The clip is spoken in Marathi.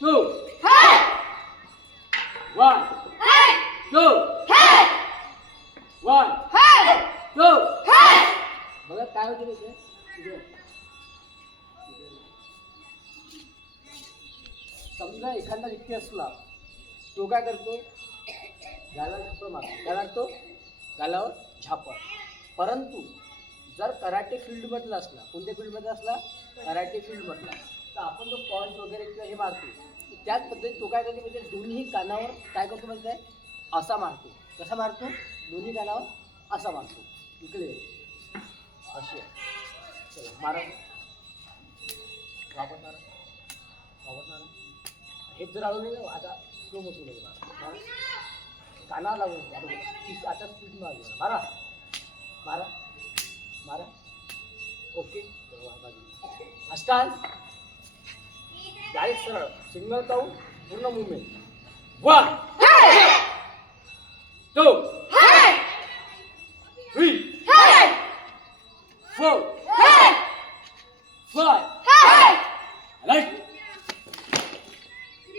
two, one, two, one, two. बघा काय होतं इथे समजा एखादा व्यक्ती असला तो काय करतो गालावर झापड मारतो काय मारतो गालावर झापड परंतु जर कराटे फील्डमधला असला कोणत्या फील्डमध्ये असला कराटे फील्डमधला तर आपण जो पॉईंट वगैरे किंवा हे मारतो त्याच पद्धतीने तो काय करतो म्हणजे दोन्ही कानावर काय करतो म्हणजे काय असा मारतो कसा मारतो दोन्ही कानावर असा मारतो इकडे अशी चला मारा वापस मारा हे जर आलो आता स्लो मोशन मारा कानावर लागून आता स्पीड मारा मारा मारा ओके अष्टांग डायरेक्ट सरळ सिंगल काउंट पूर्ण मूवमेंट 1 2 3 4 5